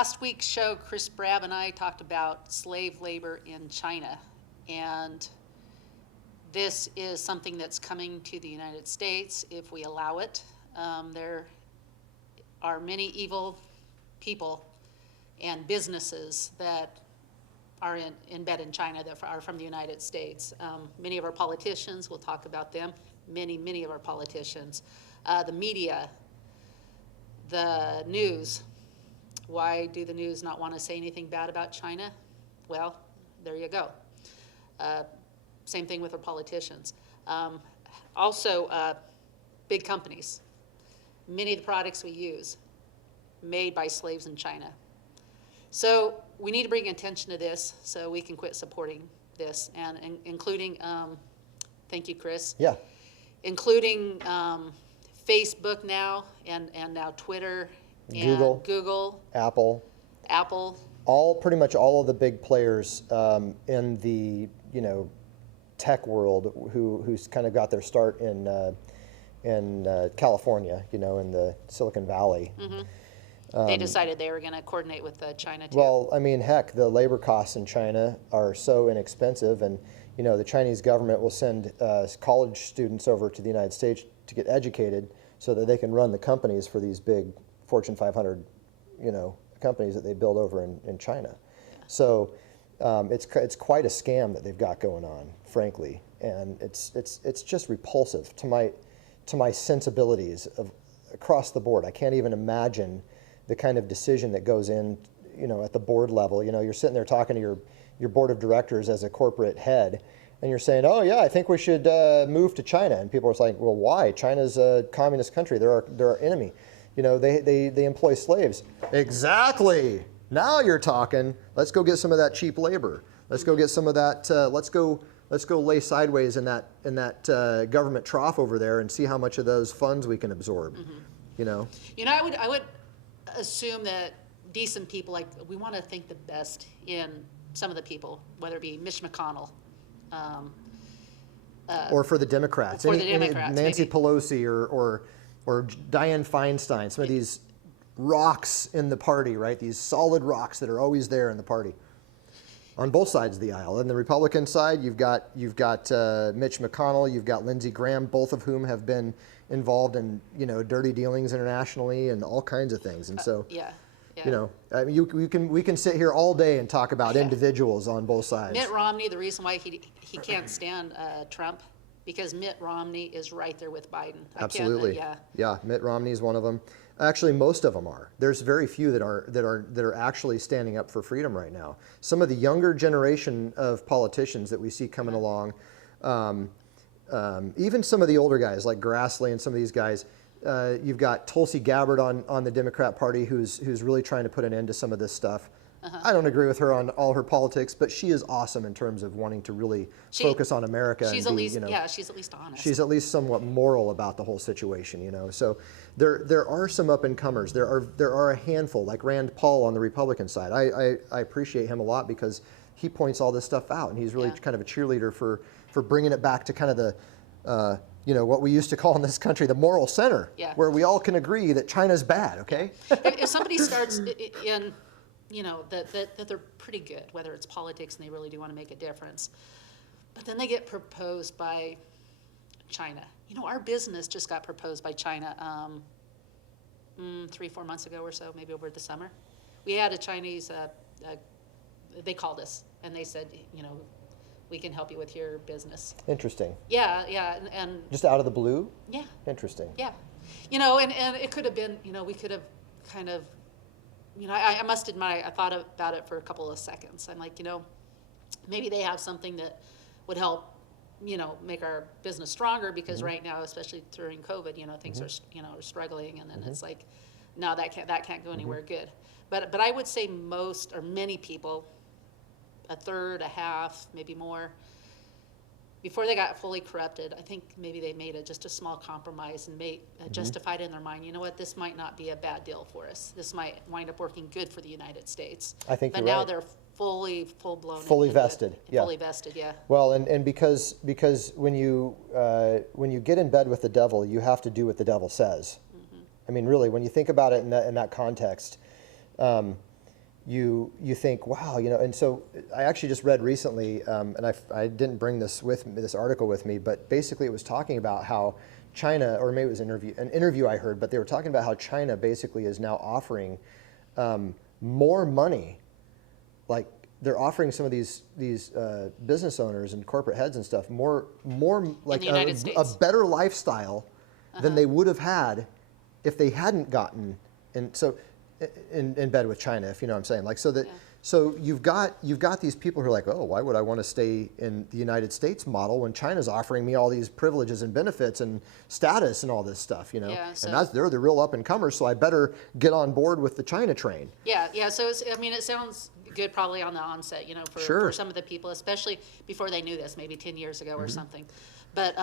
last week's show, Chris Brab and I talked about slave labor in China. And this is something that's coming to the United States if we allow it. There are many evil people and businesses that are in bed in China that are from the United States. Many of our politicians, we'll talk about them, many of our politicians. The media, the news. Why do the news not want to say anything bad about China? Well, there you go. Same thing with our politicians. Also, big companies. Many of the products we use, made by slaves in China. So we need to bring attention to this so we can quit supporting this, and including, thank you, Chris. Yeah. Including Facebook now, and now Twitter, and Google, Apple, pretty much all of the big players in the tech world who's kind of got their start in California, in the Silicon Valley. Mm-hmm. They decided they were going to coordinate with China too. Well, I mean, heck, the labor costs in China are so inexpensive, and the Chinese government will send college students over to the United States to get educated so that they can run the companies for these big Fortune 500, companies that they build over in China. Yeah. So it's quite a scam that they've got going on, frankly, and it's just repulsive to my sensibilities across the board. I can't even imagine the kind of decision that goes in, at the board level. You're sitting there talking to your board of directors as a corporate head, and you're saying, oh yeah, I think we should move to China. And people are saying, well, why? China's a communist country. They're our enemy. They employ slaves. Exactly. Now you're talking. Let's go get some of that cheap labor. Let's go get some of that. Let's go lay sideways in that government trough over there and see how much of those funds we can absorb. Mm-hmm. I would assume that decent people, like, we want to think the best in some of the people, whether it be Mitch McConnell, or for the Democrats, Nancy maybe. Pelosi, or Dianne Feinstein, some of these rocks in the party, right? These solid rocks that are always there in the party, on both sides of the aisle. On the Republican side, you've got Mitch McConnell, you've got Lindsey Graham, both of whom have been involved in dirty dealings internationally and all kinds of things. And so I mean, we can sit here all day and talk about individuals on both sides. Mitt Romney, the reason why he can't stand Trump, because Mitt Romney is right there with Biden. Absolutely. Yeah, Mitt Romney is one of them. Actually, most of them are. There's very few that are actually standing up for freedom right now. Some of the younger generation of politicians that we see coming along, even some of the older guys like Grassley and some of these guys, you've got Tulsi Gabbard on the Democrat Party who's really trying to put an end to some of this stuff. Uh-huh. I don't agree with her on all her politics, but she is awesome in terms of wanting to really focus on America. She's at least honest. She's at least somewhat moral about the whole situation, So there are some up and comers. There are a handful, like Rand Paul on the Republican side. I appreciate him a lot because he points all this stuff out, and he's really kind of a cheerleader for bringing it back to kind of the what we used to call in this country the moral center, where we all can agree that China's bad. Okay. If somebody starts in that they're pretty good, whether it's politics and they really do want to make a difference, but then they get proposed by China. Our business just got proposed by China 3-4 months ago or so, maybe over the summer. We had a Chinese, they called us and they said, we can help you with your business. Interesting. Yeah, and just out of the blue? Yeah. Interesting. Yeah. And it could have been, we could have kind of, I must admit, I thought about it for a couple of seconds. I'm like, maybe they have something that would help, make our business stronger, because right now, especially during COVID, things are struggling, and then it's like, no, that can't go anywhere good. But I would say most or many people, a third, a half, maybe more, before they got fully corrupted, I think maybe they made just a small compromise and justified in their mind, this might not be a bad deal for us. This might wind up working good for the United States. I think but you're now right. They're fully-blown. Fully vested. Yeah. Fully vested, yeah. Well, and because when you get in bed with the devil, you have to do what the devil says. Mm-hmm. I mean, really, when you think about it in that context, you think, wow, and so I actually just read recently, and I didn't bring this article with me, but basically it was talking about how China, or maybe it was an interview I heard, but they were talking about how China basically is now offering more money, like they're offering some of these business owners and corporate heads and stuff more like a better lifestyle than they would have had if they hadn't gotten in bed with China, if you know what I'm saying. Like so you've got these people who are like, oh, why would I want to stay in the United States model when China's offering me all these privileges and benefits and status and all this stuff, Yeah, so and they're the real up and comers, so I better get on board with the China train. Yeah. So it sounds good probably on the onset, for some of the people, especially before they knew this, maybe 10 years ago or something. But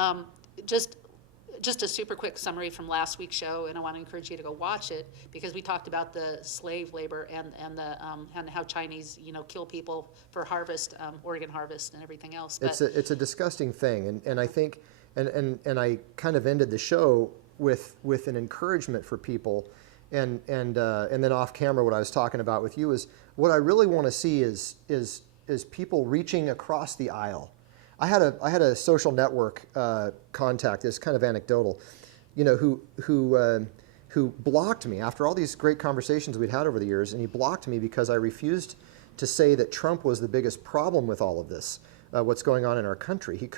just a super quick summary from last week's show, and I want to encourage you to go watch it, because we talked about the slave labor and how Chinese kill people for harvest, organ harvest, and everything else. But it's a disgusting thing, and I think and I kind of ended the show with an encouragement for people, and then off camera, what I was talking about with you is what I really want to see is people reaching across the aisle. I had a social network contact. It's kind of anecdotal, who blocked me after all these great conversations we'd had over the years, and he blocked me because I refused to say that Trump was the biggest problem with all of this, what's going on in our country.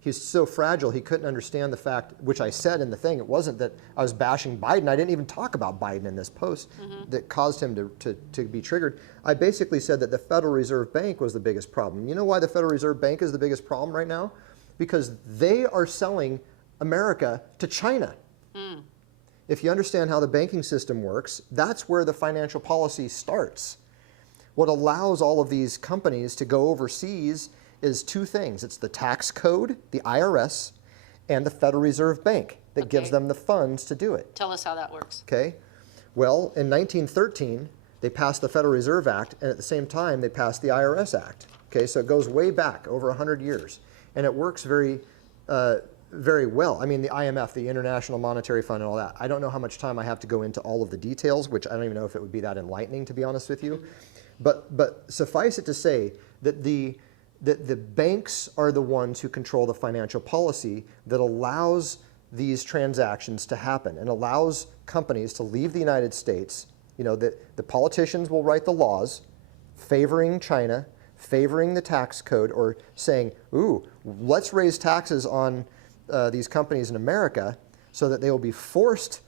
He's so fragile, he couldn't understand the fact, which I said in the thing, it wasn't that I was bashing Biden. I didn't even talk about Biden in this post that caused him to be triggered. I basically said that the Federal Reserve Bank was the biggest problem. You know why the Federal Reserve Bank is the biggest problem right now? Because they are selling America to China. If you understand how the banking system works, that's where the financial policy starts. What allows all of these companies to go overseas is two things. It's the tax code, the IRS, and the Federal Reserve Bank that gives them the funds to do it. Tell us how that works. Okay. Well, in 1913, they passed the Federal Reserve Act, and at the same time, they passed the IRS Act. Okay, so it goes way back, over 100 years. And it works very well. I mean, the IMF, the International Monetary Fund, and all that. I don't know how much time I have to go into all of the details, which I don't even know if it would be that enlightening, to be honest with you. But suffice it to say that the banks are the ones who control the financial policy that allows these transactions to happen and allows companies to leave the United States. The politicians will write the laws favoring China, favoring the tax code, or saying, ooh, let's raise taxes on these companies in America so that they will be forced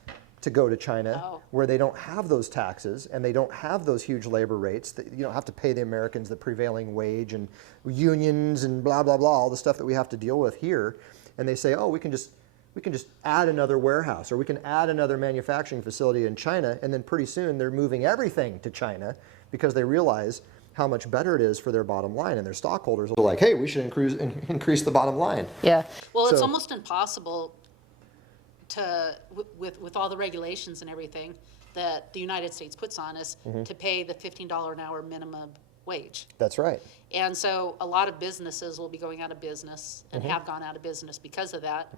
to go to China, where they don't have those taxes and they don't have those huge labor rates. That you don't have to pay the Americans the prevailing wage and unions and blah, blah, blah, all the stuff that we have to deal with here. And they say, oh, we can just add another warehouse, or we can add another manufacturing facility in China, and then pretty soon they're moving everything to China because they realize how much better it is for their bottom line, and their stockholders will be like, hey, we should increase the bottom line. Yeah. Well, it's almost impossible with all the regulations and everything that the United States puts on us to pay the $15 an hour minimum wage. That's right. And so a lot of businesses will be going out of business and have gone out of business because of that.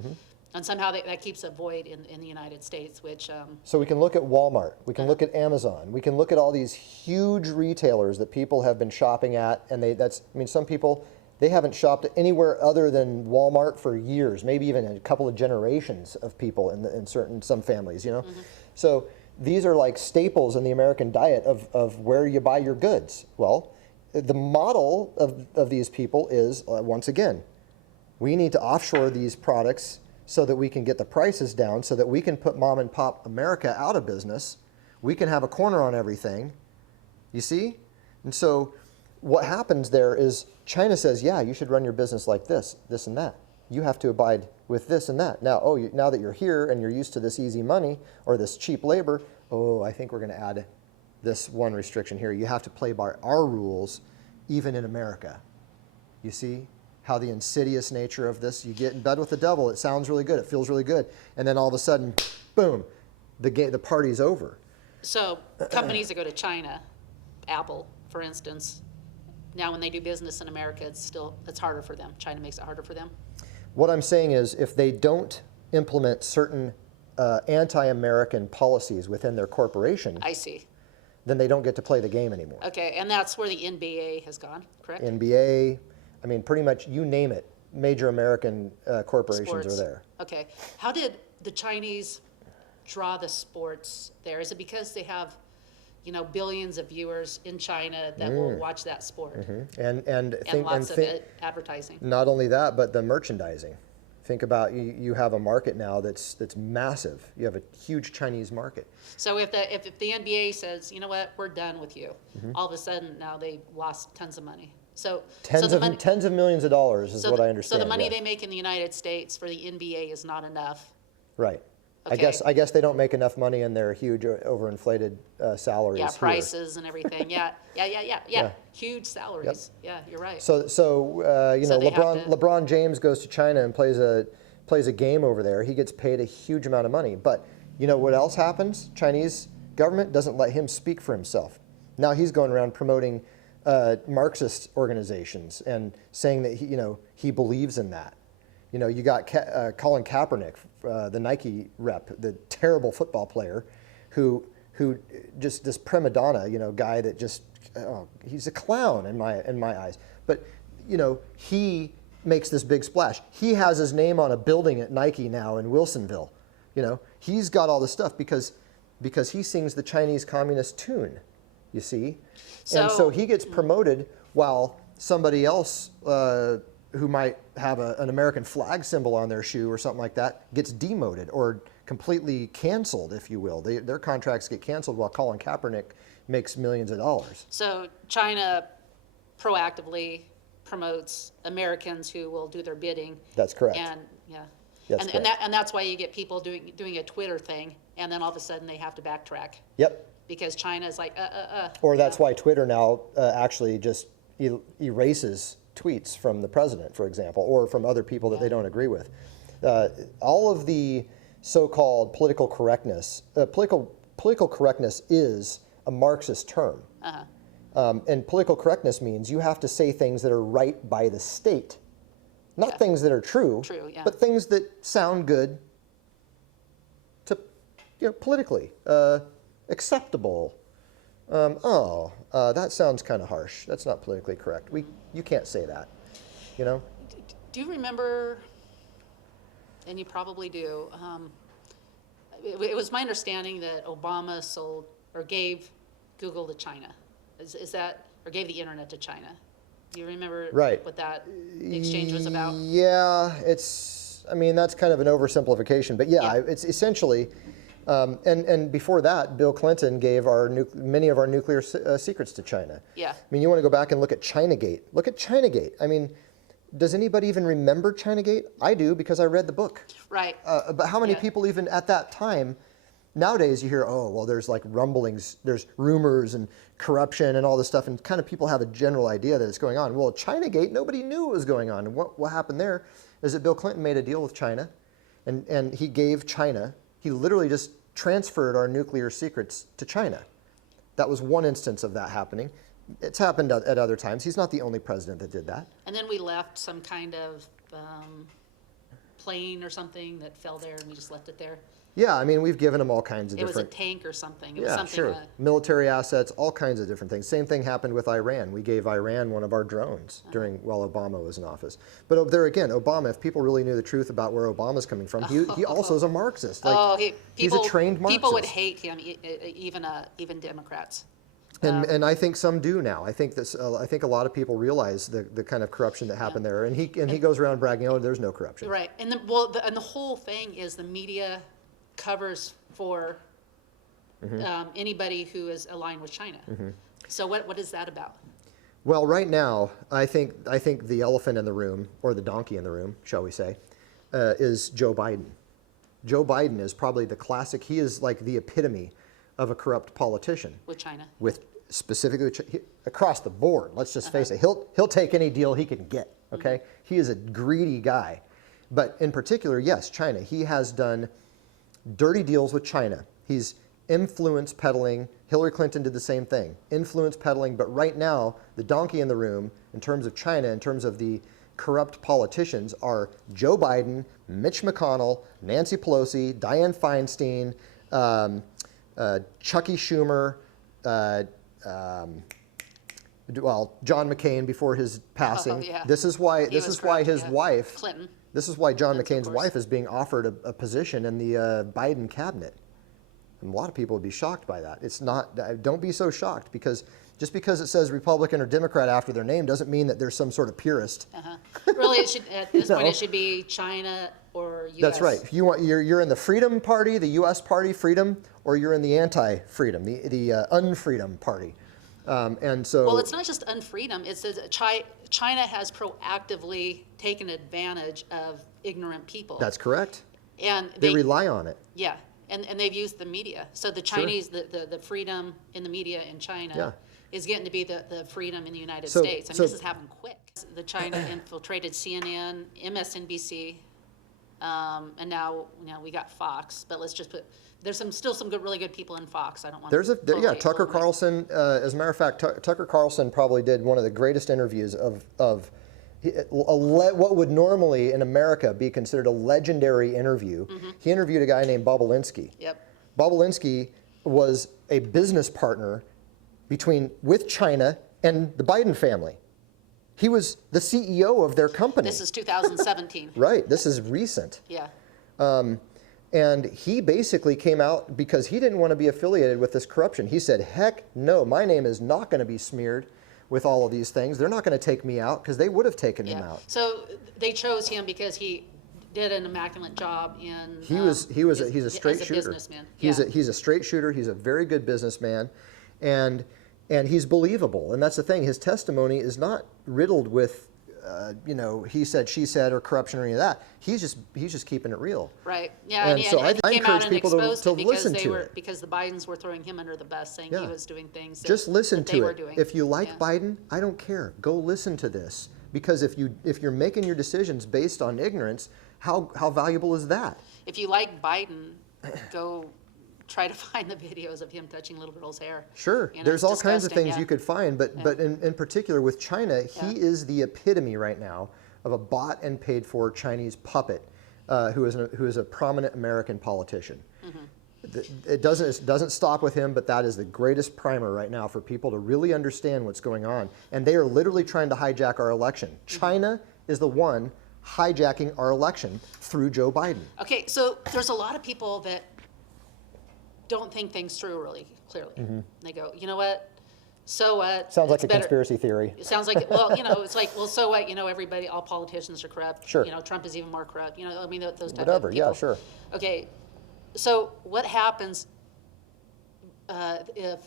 And somehow that keeps a void in the United States, which... So we can look at Walmart, we can look at Amazon, we can look at all these huge retailers that people have been shopping at, and some people, they haven't shopped anywhere other than Walmart for years, maybe even a couple of generations of people in some families, So these are like staples in the American diet of where you buy your goods. Well, the model of these people is, once again, we need to offshore these products so that we can get the prices down, so that we can put mom and pop America out of business. We can have a corner on everything, you see? And so what happens there is China says, yeah, you should run your business like this, this and that. You have to abide with this and that. Now, now that you're here and you're used to this easy money or this cheap labor, I think we're going to add this one restriction here. You have to play by our rules, even in America. You see how the insidious nature of this, you get in bed with the devil, it sounds really good, it feels really good, and then all of a sudden, boom, the party's over. So companies that go to China, Apple, for instance, now when they do business in America, it's harder for them. China makes it harder for them. What I'm saying is, if they don't implement certain anti-American policies within their corporation, I see. then they don't get to play the game anymore. Okay, and that's where the NBA has gone, correct? NBA, I mean, pretty much you name it, major American corporations Sports. are there. Okay. How did the Chinese draw the sports there? Is it because they have, billions of viewers in China that will watch that sport And lots of advertising? not only that, but the merchandising. Think about you have a market now that's massive. You have a huge Chinese market. So if the NBA says, you know what, we're done with you, all of a sudden now they've lost tons of money. So Tens of millions of dollars is what I understand. So the money yes. they make in the United States for the NBA is not enough. Right. Okay. I guess they don't make enough money in their huge overinflated salaries. Yeah, here. prices and everything. Yeah. Huge salaries. Yeah, you're right. So So they have to- LeBron James goes to China and plays a game over there. He gets paid a huge amount of money. But you know what else happens? Chinese government doesn't let him speak for himself. Now he's going around promoting Marxist organizations and saying that he believes in that. You got Colin Kaepernick, the Nike rep, the terrible football player, who just this prima donna, guy that just he's a clown in my eyes. But he makes this big splash. He has his name on a building at Nike now in Wilsonville. He's got all this stuff because he sings the Chinese Communist tune. You see, and so he gets promoted while somebody else who might have an American flag symbol on their shoe or something like that gets demoted or completely canceled, if you will. Their contracts get canceled while Colin Kaepernick makes millions of dollars. So China proactively promotes Americans who will do their bidding. That's correct. And yeah. That's correct. And that's why you get people doing a Twitter thing, and then all of a sudden they have to backtrack. Yep. Because China is like, Or that's why Twitter now actually just erases tweets from the president, for example, or from other people that they don't agree with. All of the so-called political correctness, political correctness is a Marxist term. And political correctness means you have to say things that are right by the state, not things that are true, but things that sound good to, politically acceptable. That sounds kind of harsh. That's not politically correct. You can't say that, Do you remember, and you probably do, it was my understanding that Obama sold or gave Google to China. Is that, or gave the internet to China? Do you remember what that exchange was about? Yeah, that's kind of an oversimplification, but it's essentially, and before that, Bill Clinton gave many of our nuclear secrets to China. Yeah. You want to go back and look at Chinagate. Look at Chinagate. Does anybody even remember Chinagate? I do, because I read the book. Right. But how many people even at that time, nowadays you hear, there's like rumblings, there's rumors and corruption and all this stuff, and kind of people have a general idea that it's going on. Well, Chinagate, nobody knew what was going on. And what happened there is that Bill Clinton made a deal with China, and he gave China, he literally just transferred our nuclear secrets to China. That was one instance of that happening. It's happened at other times. He's not the only president that did that. And then we left some kind of plane or something that fell there, and we just left it there. Yeah, we've given them all kinds of different... It was a different... tank or something. It was something, sure. Military assets, all kinds of different things. Same thing happened with Iran. We gave Iran one of our drones while Obama was in office. But there again, Obama, if people really knew the truth about where Obama's coming from, he also is a Marxist. He's a trained Marxist. People would hate him, even Democrats. And I think some do now. I think a lot of people realize the kind of corruption that happened there. And he goes around bragging, there's no corruption. Right. And the whole thing is the media covers for anybody who is aligned with China. So what is that about? Well, right now, I think the elephant in the room, or the donkey in the room, shall we say, is Joe Biden. Joe Biden is probably the classic. He is like the epitome of a corrupt politician. With China. Specifically across the board. Let's just face it. He'll take any deal he can get. Okay. He is a greedy guy, but in particular, yes, China. He has done dirty deals with China. He's influence peddling. Hillary Clinton did the same thing. Influence peddling. But right now, the donkey in the room, in terms of China, in terms of the corrupt politicians, are Joe Biden, Mitch McConnell, Nancy Pelosi, Dianne Feinstein, Chucky Schumer, well, John McCain before his passing. yeah. This is why He was his corrupt, wife, Clinton. this is why John Clinton, of McCain's course. wife is being offered a position in the Biden cabinet. And a lot of people would be shocked by that. It's not, don't be so shocked, because just because it says Republican or Democrat after their name doesn't mean that there's some sort of purist. Really, it should, at this point, know. it should be China or U.S. That's right. If you want, you're in the Freedom Party, the U.S. Party, Freedom, or you're in the anti-freedom, the unfreedom party. And so, Well, it's not just unfreedom. It's that China has proactively taken advantage of ignorant people. that's correct. And They rely on it. Yeah, and they've used the media. So the Chinese, the freedom in the media in China Yeah. is getting to be the freedom in the United So- States. I mean, so- this is happening quick. The China infiltrated CNN, MSNBC, and now we got Fox. But let's just put, there's still some good, really good people in Fox. I don't want There's to Tucker Carlson. As a matter of fact, Tucker Carlson probably did one of the greatest interviews of what would normally in America be considered a legendary interview. He interviewed a guy named Bobulinski. Yep. Bobulinski was a business partner with China and the Biden family. He was the CEO of their company. This is 2017. Right. This is recent. Yeah. And he basically came out because he didn't want to be affiliated with this corruption. He said, heck no, my name is not going to be smeared with all of these things. They're not going to take me out, because they would have taken him out. So they chose him because he did an immaculate job in. He's a straight as a shooter. businessman. He's a straight shooter. He's a very good businessman, and he's believable. And that's the thing. His testimony is not riddled with, he said, she said, or corruption or any of that. He's just keeping it real. Right. Yeah. And so I he came encourage out and people exposed to it because listen to were it. because the Bidens were throwing him under the bus, saying Yeah. he was doing things. Just listen that they to were it. doing. If you like Yeah. Biden, I don't care. Go listen to this, because if you're making your decisions based on ignorance, how valuable is that? If you like Biden, go try to find the videos of him touching little girls' hair. Sure, You know, there's it's all kinds of disgusting, things yeah. you could find, but in particular with China, he is the epitome right now of a bought and paid for Chinese puppet who is a prominent American politician. It doesn't stop with him, but that is the greatest primer right now for people to really understand what's going on. And they are literally trying to hijack our election. China is the one hijacking our election through Joe Biden. Okay, so there's a lot of people that don't think things through really clearly. They go, you know what? So what? Sounds like It's a better- conspiracy theory. It sounds like, well, it's like, well, so what? Everybody, all politicians are corrupt. Sure. Trump is even more corrupt. I mean, those type Whatever, of yeah, people. sure. Okay, so what happens if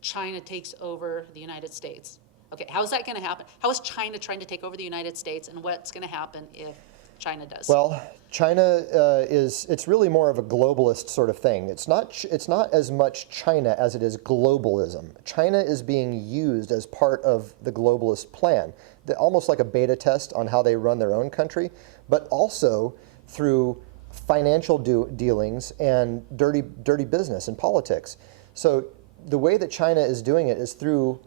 China takes over the United States? Okay, how's that going to happen? How is China trying to take over the United States, and what's going to happen if China does? Well, China it's really more of a globalist sort of thing. It's not as much China as it is globalism. China is being used as part of the globalist plan, almost like a beta test on how they run their own country, but also through financial dealings and dirty business and politics. So the way that China is doing it is through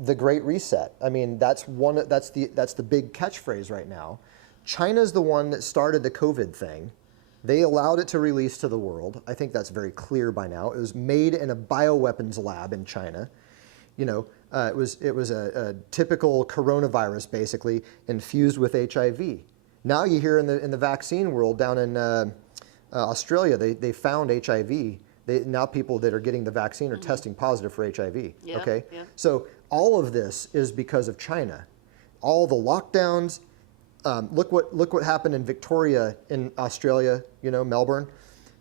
the Great Reset. I mean, that's the big catchphrase right now. China's the one that started the COVID thing. They allowed it to release to the world. I think that's very clear by now. It was made in a bioweapons lab in China. It was a typical coronavirus, basically infused with HIV. Now you hear in the vaccine world down in Australia, they found HIV. Now people that are getting the vaccine are testing positive for HIV. Yeah, okay, yeah. so all of this is because of China. All the lockdowns. Look what happened in Victoria in Australia. Melbourne.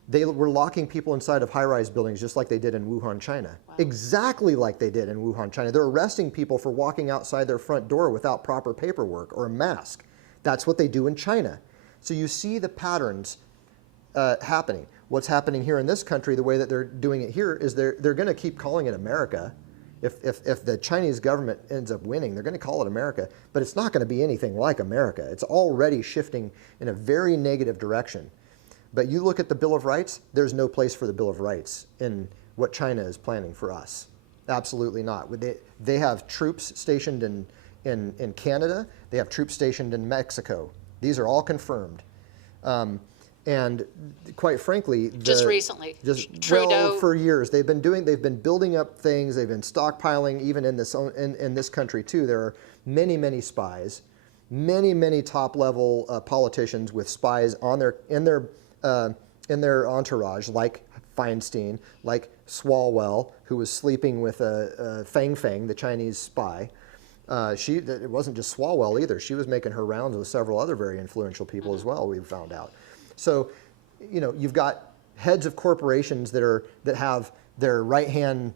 They were locking people inside of high-rise buildings just like they did in Wuhan, China. Wow. Exactly like they did in Wuhan, China. They're arresting people for walking outside their front door without proper paperwork or a mask. That's what they do in China. So you see the patterns happening. What's happening here in this country, the way that they're doing it here, is they're going to keep calling it America. If the Chinese government ends up winning, they're going to call it America, but it's not going to be anything like America. It's already shifting in a very negative direction. But you look at the Bill of Rights, there's no place for the Bill of Rights in what China is planning for us. Absolutely not. They have troops stationed in Canada. They have troops stationed in Mexico. These are all confirmed. And quite frankly, Just recently, well, Trudeau. for years they've been building up things. They've been stockpiling, even in this country too. There are many spies, many top level politicians with spies in their entourage, like Feinstein, like Swalwell, who was sleeping with Fang Fang, the Chinese spy. It wasn't just Swalwell either. She was making her rounds with several other very influential people as well, we've found out. So, you've got heads of corporations that have their right-hand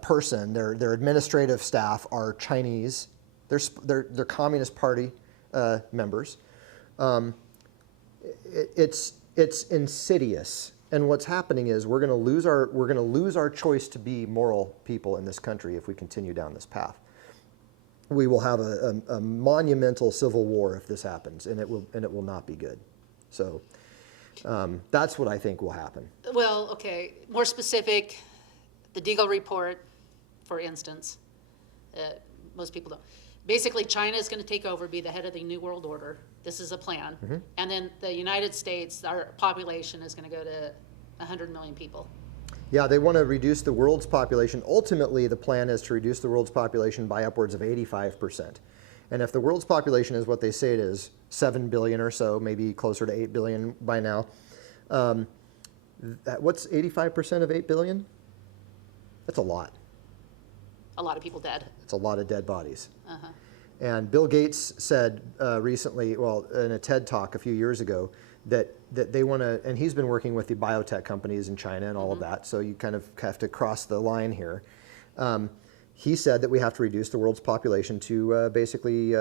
person, their administrative staff are Chinese. They're Communist Party members. It's insidious. And what's happening is we're going to lose our choice to be moral people in this country if we continue down this path. We will have a monumental civil war if this happens, and it will not be good. So that's what I think will happen. Well, okay, more specific, the Deagle report, for instance, most people don't. Basically, China is going to take over, be the head of the New World Order. This is a plan. Mm-hmm. And then the United States, our population is going to go to 100 million people. Yeah, they want to reduce the world's population. Ultimately, the plan is to reduce the world's population by upwards of 85%. And if the world's population is what they say it is, 7 billion or so, maybe closer to 8 billion by now, what's 85% of 8 billion? That's a lot. A lot of people dead. It's a lot of dead bodies. Uh-huh. And Bill Gates said recently, well, in a TED Talk a few years ago, that they want to, and he's been working with the biotech companies in China and all of that, so you kind of have to cross the line here. He said that we have to reduce the world's population to basically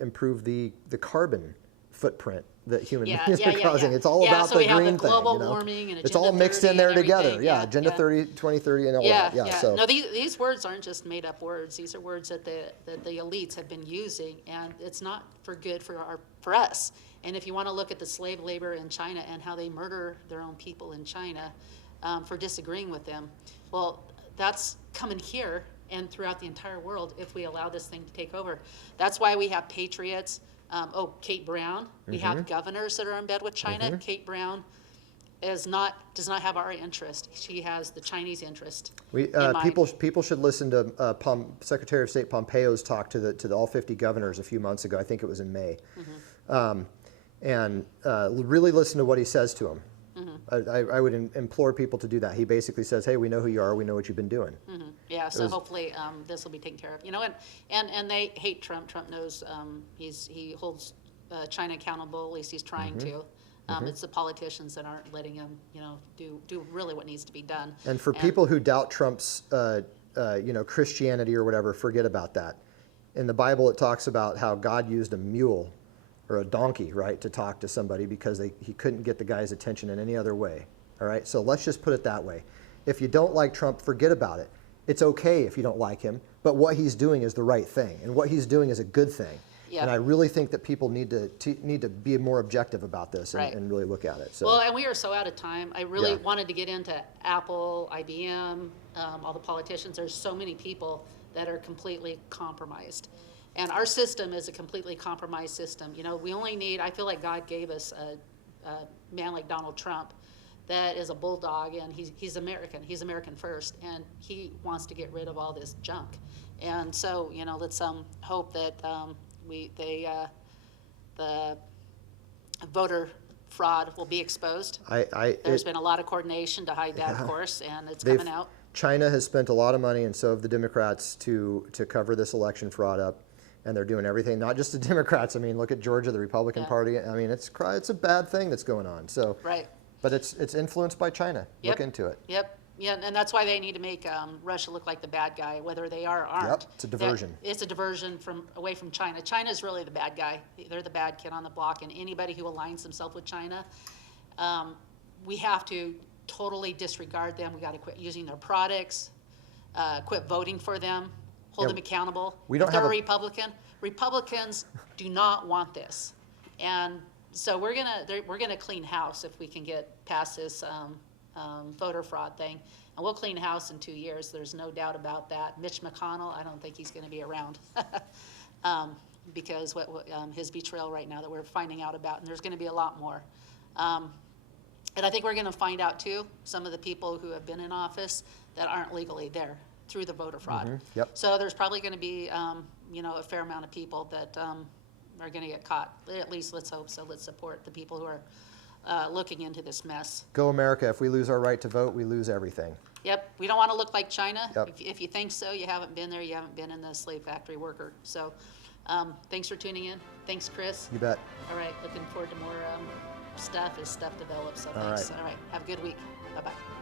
improve the carbon footprint that human beings are causing. It's all about so the green have the global thing. warming and it's all mixed in there together. Yeah, Agenda 2030 and all that. Yeah. So. No, these words aren't just made up words. These are words that the elites have been using, and it's not for good for us. And if you want to look at the slave labor in China and how they murder their own people in China for disagreeing with them, well, that's coming here and throughout the entire world if we allow this thing to take over. That's why we have patriots. Kate Brown. We have governors that are in bed with China. Kate Brown does not have our interest. She has the Chinese interest. People should listen to Secretary of State Pompeo's talk to all 50 governors a few months ago. I think it was in May, and really listen to what he says to them. I would implore people to do that. He basically says, "Hey, we know who you are. We know what you've been doing." Yeah. So hopefully this will be taken care of. And they hate Trump. Trump knows he holds China accountable. At least he's trying to. It's the politicians that aren't letting him, do really what needs to be done. And for people who doubt Trump's, Christianity or whatever, forget about that. In the Bible, it talks about how God used a mule or a donkey, right, to talk to somebody because he couldn't get the guy's attention in any other way. All right, so let's just put it that way. If you don't like Trump, forget about it. It's okay if you don't like him, but what he's doing is the right thing, and what he's doing is a good thing. Yep. And I really think that people need to be more objective about this and really look at it. So. Well, and we are so out of time. I really wanted to get into Apple, IBM, all the politicians. There's so many people that are completely compromised. And our system is a completely compromised system. We only need, I feel like God gave us a man like Donald Trump that is a bulldog, and he's American. He's American first, and he wants to get rid of all this junk. And so, let's hope that the voter fraud will be exposed. There's been a lot of coordination to hide that, of course, and it's coming out. China has spent a lot of money, and so have the Democrats, to cover this election fraud up. And they're doing everything, not just the Democrats. I mean, look at Georgia, the Republican Party. I mean, it's a bad thing that's going on. So, but it's influenced by China. Look into it. Yep. Yeah, and that's why they need to make Russia look like the bad guy, whether they are or aren't. Yep, it's a diversion. It's a diversion away from China. China's really the bad guy. They're the bad kid on the block, and anybody who aligns himself with China, we have to totally disregard them. We got to quit using their products, quit voting for them. Hold them accountable. If they're a Republican. Republicans do not want this, and so we're gonna clean house if we can get past this voter fraud thing, and we'll clean house in 2 years. There's no doubt about that. Mitch McConnell, I don't think he's going to be around because his betrayal right now that we're finding out about, and there's going to be a lot more. And I think we're gonna find out too, some of the people who have been in office that aren't legally there through the voter fraud. Yep. So there's probably gonna be, you know, a fair amount of people that, are gonna get caught. At least let's hope so. Let's support the people who are, looking into this mess. Go America. If we lose our right to vote, we lose everything. Yep, we don't wanna look like China. Yep. If you think so, you haven't been there, you haven't been in the slave factory worker. So, thanks for tuning in. Thanks, Chris. You bet. All right, looking forward to more, stuff as stuff develops, so All thanks. right. All right, have a good week. Bye-bye.